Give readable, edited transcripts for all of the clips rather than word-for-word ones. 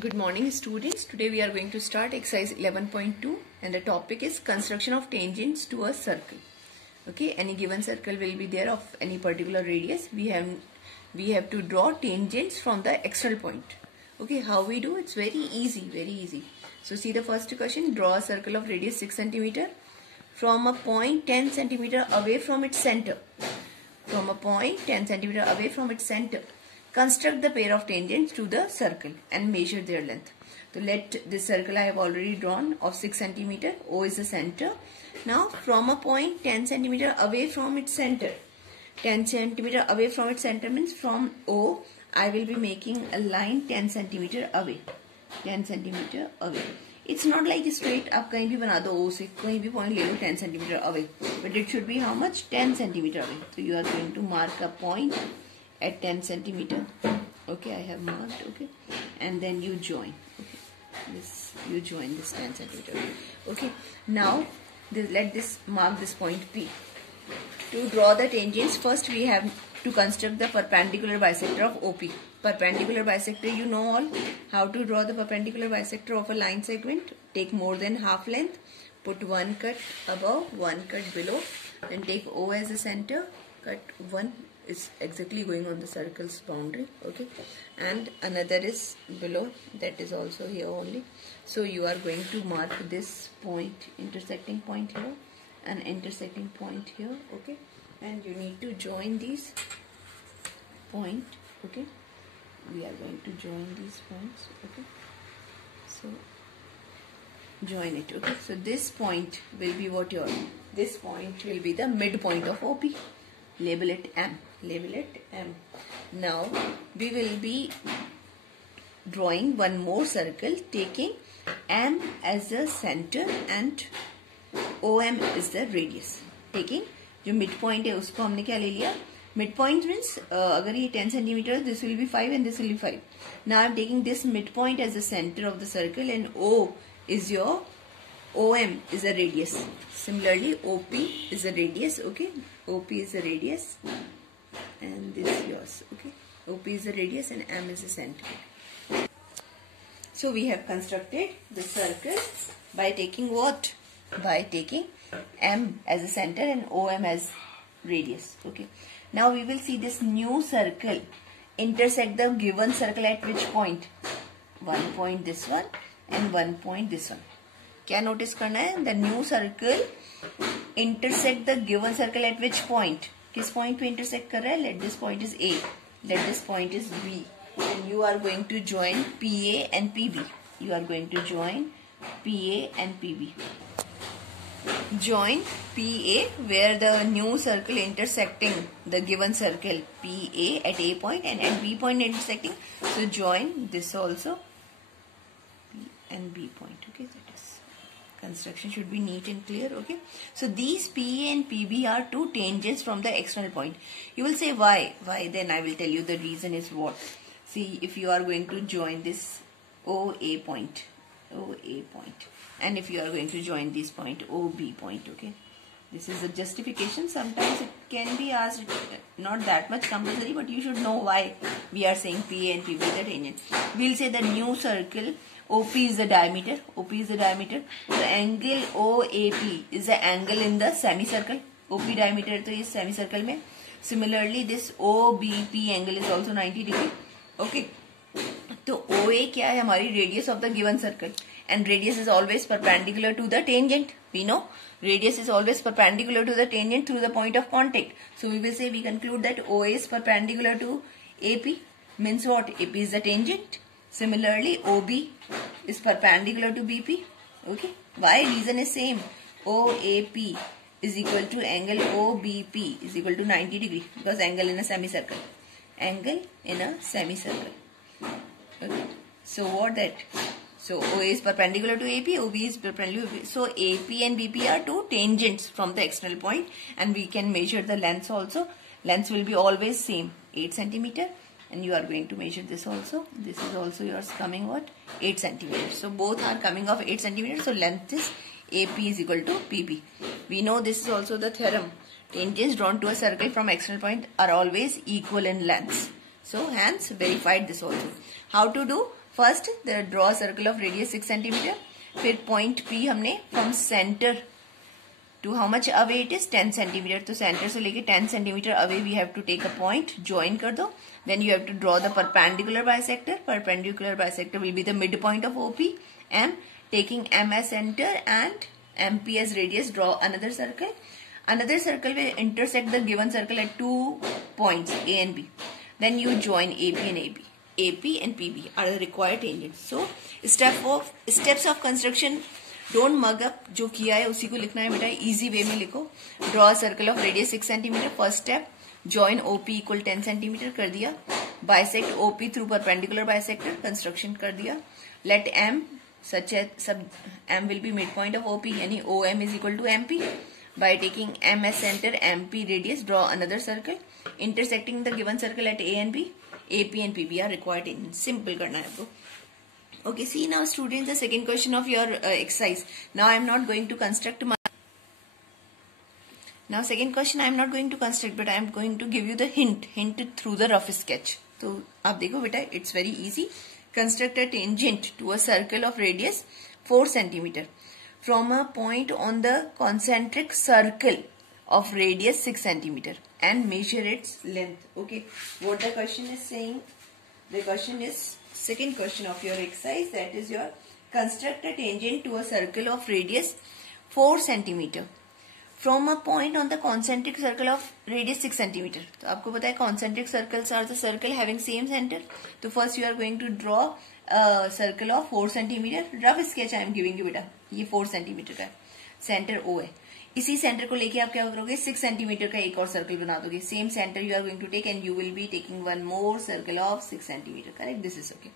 Good morning students. Today we are going to start exercise 11.2 and the topic is construction of tangents to a circle. Okay, any given circle will be there of any particular radius. We have to draw tangents from the external point. Okay, how we do? It's very easy. So see the first question. Draw a circle of radius 6 cm from a point 10 cm away from its center. From a point 10 cm away from its center. Construct the pair of tangents to the circle and measure their length. So let this circle I have already drawn of 6 cm. O is the center. Now from a point 10 cm away from its center. 10 cm away from its center means from O I will be making a line 10 cm away. 10 cm away. It's not like straight आप कहीं भी बना दो O से कोई भी point ले लो 10 cm away. But it should be how much? 10 cm away. So you are going to mark a point at 10 centimeter. Okay, I have marked. Okay, and then you join. Okay, you join this 10 centimeter. Okay, now let this mark this point P. To draw the tangents, first we have to construct the perpendicular bisector of OP. Perpendicular bisector, you know all how to draw the perpendicular bisector of a line segment. Take more than half length, put one cut above, one cut below, then take O as a center, cut one is exactly going on the circle's boundary, okay, and another is below, that is also here only. So you are going to mark this point, intersecting point here and intersecting point here, okay, and you need to join these point, okay, we are going to join these points, okay, so join it, okay. So this point will be what this point will be the midpoint of OP. Label it M. Label it M. Now we will be drawing one more circle taking M as the center and OM is the radius. Taking जो midpoint है उसको हमने क्या ले लिया? Midpoint means अगर ये 10 cm, this will be 5 and this will be 5. Now I am taking this midpoint as the center of the circle and O is your OM is the radius. Similarly, OP is the radius, okay. OP is the radius and this is yours, okay. OP is the radius and M is the center. So we have constructed the circle by taking what? By taking M as a center and OM as radius, okay. Now we will see this new circle intersect the given circle at which point? One point this one and one point this one. क्या notice करना है? The new circle intersect the given circle at which point? किस point पे intersect कर रहा है? Let this point is A. Let this point is B. And you are going to join PA and PB. You are going to join PA and PB. Join PA where the new circle intersecting the given circle PA at A point and at B point intersecting. So join this also P and B point. Okay, that is. Construction should be neat and clear, okay. So these PA and PB are two tangents from the external point. You will say why? Then I will tell you the reason is what. See, if you are going to join this OA point, and if you are going to join this point OB point, okay. This is a justification. Sometimes it can be asked, not that much compulsory, but you should know why we are saying PA and PB the tangent. We will say the new circle OP is the diameter. OP is the diameter. The angle OAP is the angle in the semicircle. OP diameter तो इस semicircle में. Similarly, this OBP angle is also 90 degree. Okay. तो OA क्या है? हमारी radius of the given circle. And radius is always perpendicular to the tangent. We know radius is always perpendicular to the tangent through the point of contact. So we will say, we conclude that OA is perpendicular to AP. Means what? AP is the tangent. Similarly, OB is perpendicular to BP. Okay. Why? Reason is same. OAP is equal to angle OBP is equal to 90 degree because angle in a semicircle. Angle in a semicircle. Okay. So what that? So OA is perpendicular to AP, OB is perpendicular to BP. So AP and BP are two tangents from the external point and we can measure the lengths also. Lengths will be always same, 8 centimeter. And you are going to measure this also. This is also yours coming what? 8 centimeters. So both are coming of 8 centimeters. So length is AP is equal to PB. We know this is also the theorem. Tangents drawn to a circle from external point are always equal in lengths. So hence verified this also. How to do? First draw circle of radius 6 centimetre, फिर point P हमने from centre to how much away it is 10 centimetre, तो centre से लेके 10 centimetre away we have to take a point, join कर दो. Then you have to draw the perpendicular bisector. Perpendicular bisector will be the mid point of OP, M, taking M as center and MP as radius. Draw another circle. Another circle will intersect the given circle at 2 points A and B. Then you join AP and AB. AP and PB are the required tangents. So steps of construction, don't mug up. जो किया है उसी को लिखना है बेटा, easy way में लिखो. Draw a circle of radius 6 centimeter. First step, join OP equal 10 centimeter कर दिया. Bisect OP through perpendicular bisector, construction कर दिया. Let M such as M will be midpoint of OP, यानी OM is equal to MP. By taking M as center, MP radius, draw another circle intersecting the given circle at A and B. AP and PB are required in. Simple करना है आपको. Okay, see now students, the second question of your exercise. Now I am not going to construct my. Now second question I am not going to construct, but I am going to give you the hint through the rough sketch. तो आप देखो बेटा, it's very easy. Construct a tangent to a circle of radius 4 centimeter from a point on the concentric circle of radius 6 centimeter and measure its length. Okay, what the question is saying? The question is second question of your exercise, that is your construct a tangent to a circle of radius 4 centimeter from a point on the concentric circle of radius 6 centimeter. तो आपको पता है concentric circles are the circle having same center. तो first you are going to draw a circle of 4 centimeter. Rough sketch I am giving you बेटा, ये 4 centimeter का centre O है. इसी सेंटर को लेके आप क्या करोगे, 6 सेंटीमीटर का एक और सर्कल बना दोगे. Same centre you are going to take and you will be taking one more circle of 6 centimetre. Correct, this is okay.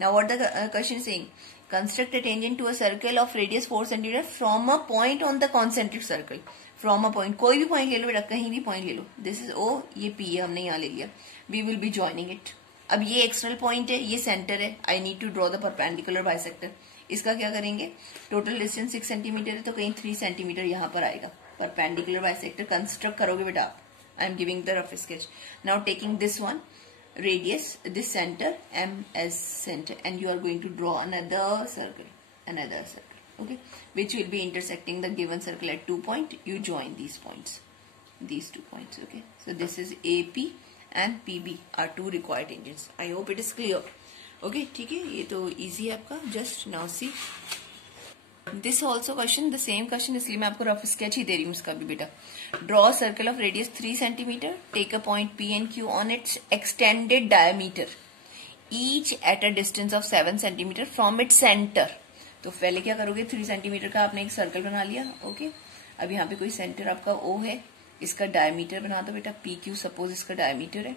Now what the question saying, construct a tangent to a circle of radius 4 centimetre from a point on the concentric circle. From a point, कोई भी point ले लो बेटा, कहीं भी point ले लो. This is O, ये P है, हमने यहाँ ले लिया. We will be joining it. अब ये एक्सटर्नल पॉइंट है, ये सेंटर है. I need to draw the perpendicular bisector. इसका क्या करेंगे, टोटल डिस्टेंस 6 सेंटीमीटर है, तो कहीं 3 सेंटीमीटर यहाँ पर आएगा. परपेंडिकुलर बाइसेक्टर कंस्ट्रक्ट करोगे बेटा आप. I am giving the rough sketch. Now taking this one radius, this center M as center, and you are going to draw another circle, okay, which will be intersecting the given circle at 2 points. You join these points, these 2 points. Okay, so this is AP and PB are 2 required tangents. I hope it is clear. Okay, ठीक है, ये तो easy है आपका. Just now see this also question, the same question, इसलिए मैं आपको rough sketch ही दे रही हूँ उसका भी बेटा. Draw circle of radius 3 centimetre, take a point P and Q on its extended diameter, each at a distance of 7 centimetre from its centre. तो पहले क्या करोगे, 3 सेंटीमीटर का आपने एक सर्कल बना लिया. ओके, अब यहाँ पे कोई सेंटर आपका O है, इसका डायमीटर बना दो बेटा, PQ सपोज इसका डायमीटर है.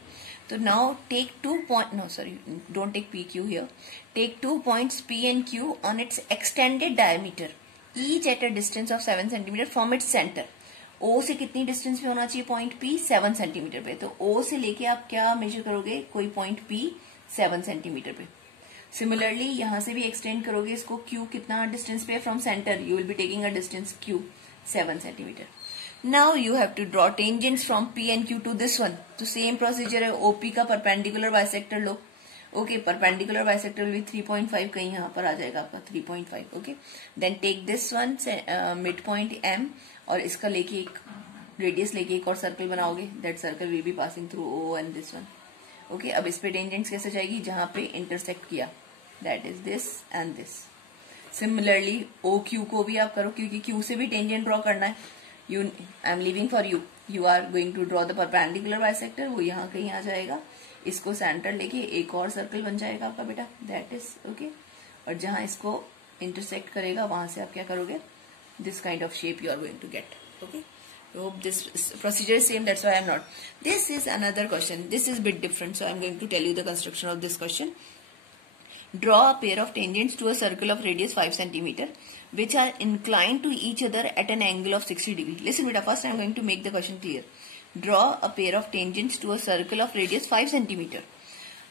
तो now take 2 point, no sorry, don't take PQ here, take 2 points P and Q on its extended diameter, each at a distance of 7 centimetre from its centre. O से कितनी distance पे होना चाहिए point P, 7 centimetre पे. तो O से लेके आप क्या मेजर करोगे, कोई पॉइंट P 7 सेंटीमीटर पे. सिमिलरली यहां से भी एक्सटेंड करोगे इसको, Q कितना डिस्टेंस पे from centre, you will be taking a distance Q 7 centimetre. Now you have to draw tangents from P and Q to this one. तो सेम प्रोसीजर है, OP का परपेंडिकुलर बाइसेक्टर लो. Okay, perpendicular bisector will 3.5, कहीं यहाँ पर आ जाएगा आपका 3.5. Okay, then take this one mid point M और इसका लेके एक रेडियस लेके एक और सर्कल बनाओगे. That circle will be passing through O and this one. Okay, अब इस पे टेंजेंट्स कैसे जाएगी, जहां पे इंटरसेक्ट किया, that is this and this. Similarly OQ को भी आप करो, क्योंकि Q से भी टेंजेंट ड्रॉ करना है. I am leaving for you. You are going to draw the perpendicular bisector. वो यहाँ कहीं आ जाएगा, इसको सेंटर लेके एक और सर्कल बन जाएगा आपका बेटा. That is okay. और जहां इसको इंटरसेक्ट करेगा वहां से आप क्या करोगे, this kind of shape you are going to get. Okay, I hope this procedure is same. That's why I am not. This is another question. This is bit different, so I am going to tell you the construction of this question. Draw a pair of tangents to a circle of radius 5 centimeter, which are inclined to each other at an angle of 60 degree. Listen beta, first I am going to make the question clear. Draw a pair of tangents to a circle of radius 5 centimeter,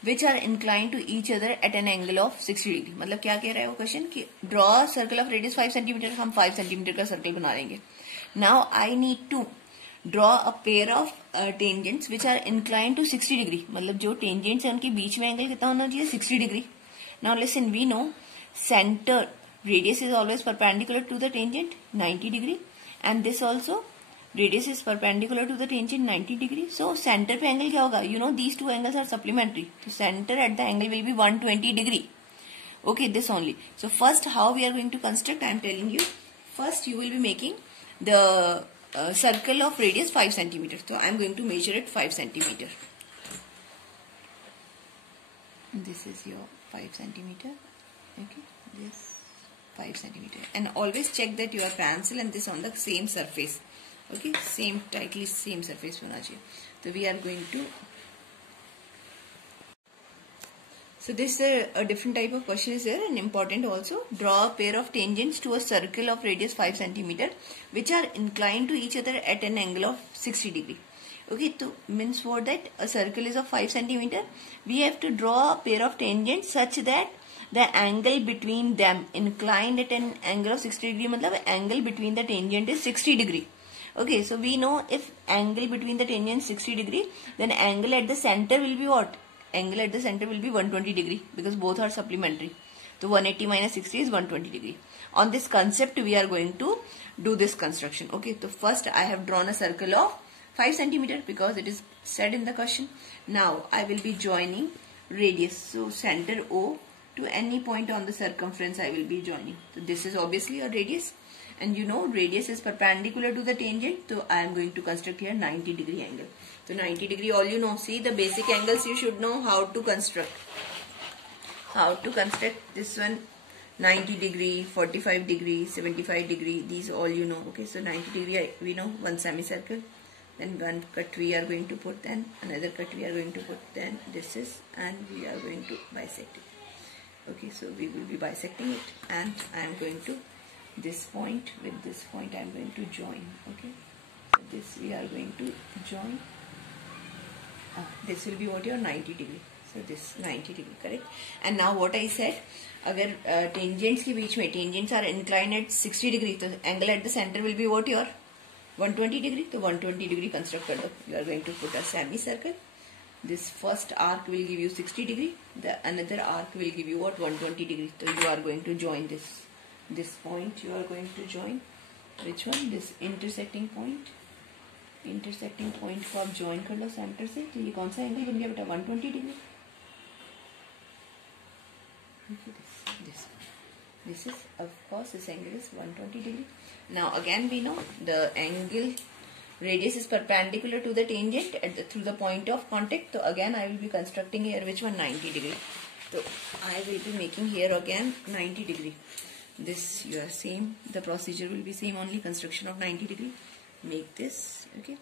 which are inclined to each other at an angle of 60 degree. मतलब क्या कह रहा है वो question कि draw a circle of radius 5 centimeter, हम 5 centimeter का circle बना लेंगे. Now I need to draw a pair of tangents which are inclined to 60 degree. मतलब जो tangents है उनके बीच में एंगल कितना होना चाहिए, 60 degree. Now listen, we know center radius is always perpendicular to the tangent 90 degree, and this also radius is perpendicular to the tangent 90 degree. So center पे angle क्या होगा? You know these two angles are supplementary. So center at the angle will be 120 degree. Okay, this only. So first, how we are going to construct? I am telling you. First, you will be making the circle of radius 5 centimeter. So I am going to measure it 5 centimeter. This is your 5 centimeter. Okay, this 5 centimeter. And always check that your pencil and this on the same surface. Okay, same tightly same surface होना चाहिए. So we are going to. So this a different type of question is there, and important also. Draw a pair of tangents to a circle of radius 5 centimeter, which are inclined to each other at an angle of 60 degree. Okay, so means for that a circle is of 5 centimeter. We have to draw a pair of tangents such that the angle between them inclined at an angle of 60 degree. मतलब angle between the tangent is 60 degree. Okay, so we know if angle between the tangent is 60 degree, then angle at the center will be what? Angle at the center will be 120 degree because both are supplementary. So 180 minus 60 is 120 degree. On this concept, we are going to do this construction. Okay, so first I have drawn a circle of 5 centimeter because it is said in the question. Now I will be joining radius. So center O to any point on the circumference I will be joining. So this is obviously a radius. And you know radius is perpendicular to the tangent, so I am going to construct here 90 degree angle. So 90 degree, all you know, see the basic angles you should know how to construct. How to construct this one, 90 degree, 45 degree, 75 degree, these all you know. Okay, so 90 degree we know, one semicircle, then one cut we are going to put, then another cut we are going to put, then this is, and we are going to bisect it. Okay, so we will be bisecting it, and I am going to this point with this point I am going to join. Okay, so this we are going to join. This will be what your 90 degree. So this 90 degree, correct. And now what I said, अगर tangents के बीच में tangents are inclined at 60 degree, तो angle at the center will be what your 120 degree. तो 120 degree construct कर दो. You are going to put a semicircle. This first arc will give you 60 degree. The another arc will give you what 120 degree. So you are going to join this point. You are going to join which one? This intersecting point. Intersecting point को आप join कर लो centre से. तो ये कौन सा angle बन गया बेटा? 120 degree. This is of course this angle is 120 degree. Now again we know the angle radius is perpendicular to the tangent through the point of contact. So again I will be constructing here which one? 90 degree. So I will be making here again 90 degree. This you are same. The procedure will be same, only construction of 90 degree. Make this. Okay,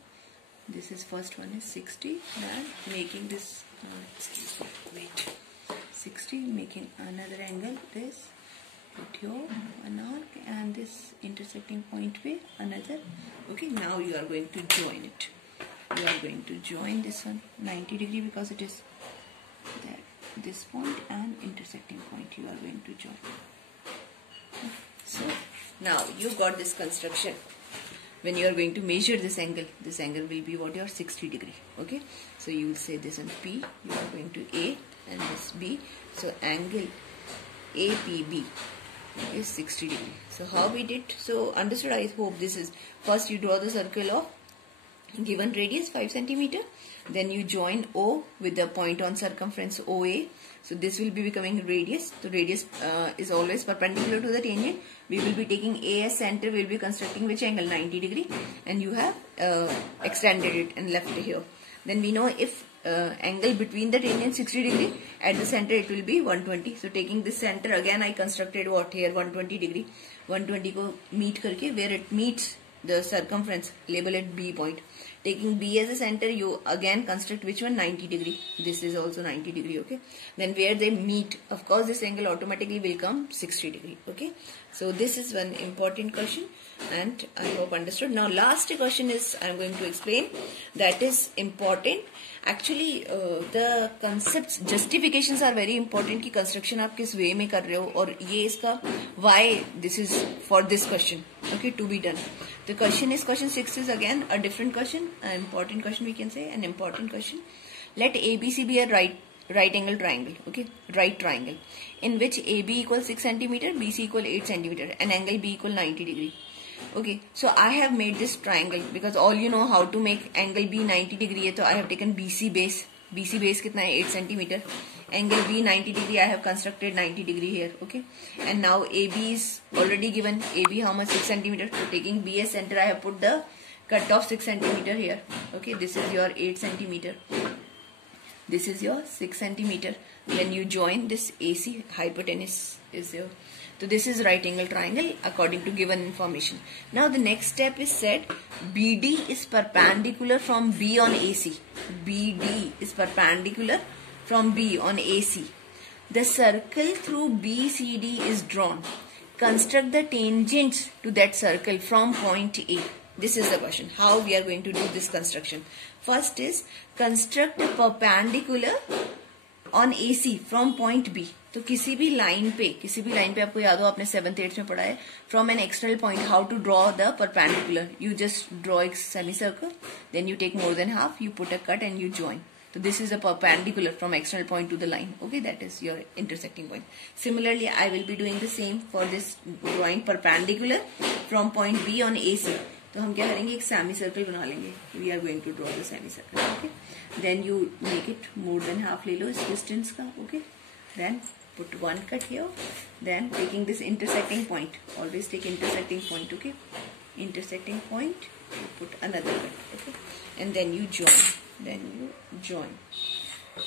this is first one is 60 and making this excuse me, wait, 60, making another angle, this put your one arc and this intersecting point पे another. Okay, now you are going to join it. You are going to join this one 90 degree because it is there, this point and intersecting point you are going to join. So now you got this construction. When you are going to measure this angle will be what your 60 degree. Okay, so you will say this one P, you are going to A and this B. So angle APB is 60 degree. So how we did? So understood? I hope this is, first you draw the circle of given radius 5 centimeter. Then you join O with the point on circumference OA. So this will be becoming radius. So radius is always perpendicular to the tangent. We will be taking A as center. We will be constructing which angle? 90 degree. And you have extended it and left it here. Then we know if angle between the tangent 60 degree, at the center it will be 120. So taking this center again I constructed what here 120 degree. 120 को meet करके where it meets the circumference, label it B point. Taking B as a center, you again construct which one? 90 degree. This is also 90 degree. Okay. Then where they meet, of course this angle automatically will come 60 degree. Okay. So this is one important question and I hope understood. Now last question is I am going to explain, that is important. Actually the concepts, justifications are very important कि construction आप किस way में कर रहे हो और ये इसका why this is for this question. Okay, to be done. The question is, question 6 is again a different question, an important question we can say, an important question. Let ABC be a right right angle triangle, okay, right triangle, in which AB equals 6 centimeter, BC equal 8 centimeter, and angle B equal 90 degree. Okay, so I have made this triangle because all you know how to make angle B 90 degree है, so I have taken BC base. BC base कितना है 8 centimeter. Angle B 90 degree, I have constructed 90 degree here, okay. And now AB is already given. AB how much? 6 centimeter. So taking B as center, I have put the cut of 6 centimeter here. Okay, this is your 8 centimeter. This is your 6 centimeter. Then you join this AC, hypotenuse is here. So this is right angle triangle according to given information. Now the next step is said BD is perpendicular from B on AC. BD is perpendicular from B on AC. The circle through BCD is drawn. Construct the tangents to that circle from point A. This is the question. How we are going to do this construction? First is construct a perpendicular on AC from point B. तो किसी भी line पे आपको याद हो आपने 7th 8th में पढ़ा है from an external point how to draw the perpendicular. You just draw a semicircle, then you take more than half, you put a cut and you join. So this is a perpendicular from external point to the line. Okay, that is your intersecting point. Similarly, I will be doing the same for this drawing perpendicular from point B on AC. तो हम क्या करेंगे एक semicircle बना लेंगे. We are going to draw the semicircle. Okay. Then you make it more than half ले लो इस distance का. Okay. Then put one cut here. Then taking this intersecting point. Always take intersecting point. Okay. Intersecting point. You put another cut. Okay. And then you join. Then you join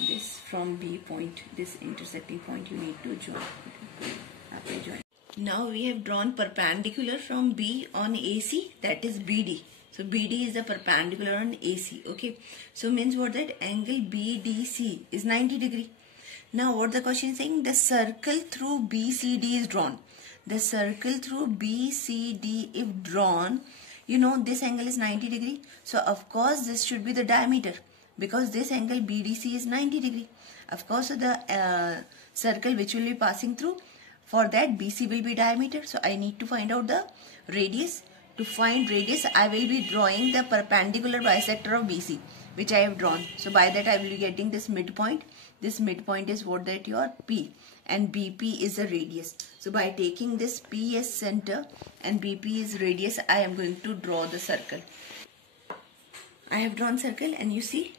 this from B point. This intersecting point you need to join. Okay. After join. Now we have drawn perpendicular from B on AC, that is BD. So BD is the perpendicular on AC. Okay. So means what that angle BDC is 90 degree. Now what the question is saying, the circle through BCD is drawn. The circle through BCD if drawn, you know this angle is 90 degree. So of course this should be the diameter because this angle BDC is 90 degree. Of course the circle which will be passing through, for that BC will be diameter. So I need to find out the radius. To find radius I will be drawing the perpendicular bisector of BC which I have drawn. So by that I will be getting this midpoint. This midpoint is what that your P and BP is the radius. So by taking this P as center and BP is radius, I am going to draw the circle. I have drawn circle and you see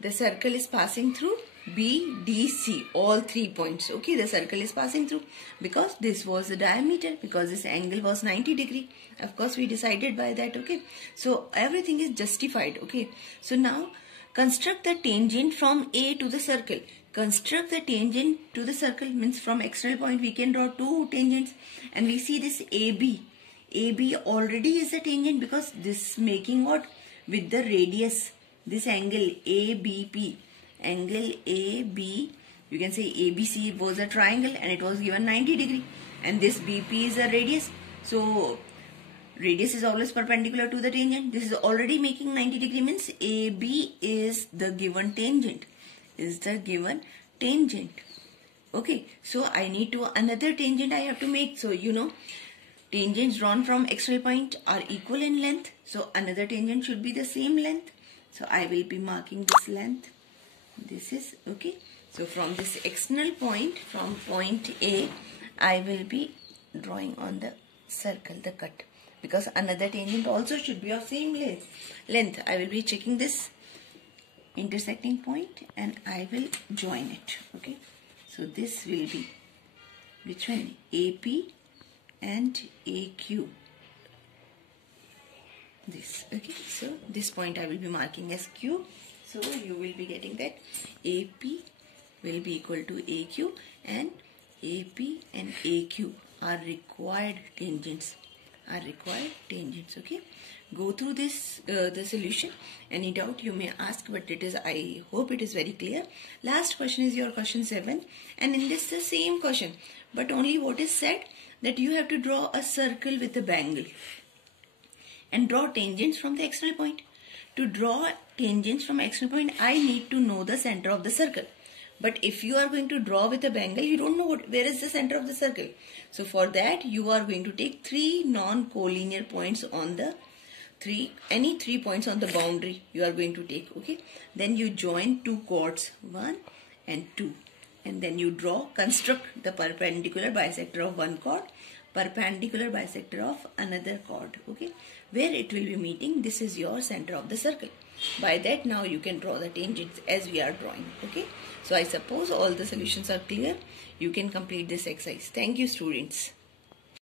the circle is passing through BDC, all 3 points. Okay, the circle is passing through because this was the diameter, because this angle was 90 degree. Of course we decided by that. Okay, so everything is justified. Okay, so now construct the tangent from A to the circle. Construct the tangent to the circle means from external point we can draw 2 tangents, and we see this AB. AB already is a tangent because this making what with the radius. This angle ABP, angle AB, you can say ABC was a triangle and it was given 90 degree, and this BP is a radius. So radius is always perpendicular to the tangent. This is already making 90 degree means AB is the given tangent. Okay, so I need to another tangent I have to make. So you know tangents drawn from external point are equal in length. So another tangent should be the same length. So I will be marking this length. This is okay. So from this external point, from point A, I will be drawing on the circle, the cut. Because another tangent also should be of same length. I will be checking this intersecting point and I will join it. Okay. So this will be which one? AP and AQ. This. Okay. So this point I will be marking as Q. So you will be getting that AP will be equal to AQ, and AP and AQ are required tangents. Okay. Go through this the solution. Any doubt you may ask, but it is, I hope it is very clear. Last question is your question 7, and in this the same question, but only what is said that you have to draw a circle with a bangle and draw tangents from the external point. To draw tangents from external point, I need to know the center of the circle. But if you are going to draw with a bangle, you don't know where is the center of the circle. So for that, you are going to take 3 non-collinear points on the any 3 points on the boundary you are going to take. Okay. Then you join 2 chords, 1 and 2. And then you construct the perpendicular bisector of one chord, perpendicular bisector of another chord, okay, where it will be meeting. This is your center of the circle. By that now you can draw the tangents as we are drawing, okay. So I suppose all the solutions are clear. You can complete this exercise. Thank you, students.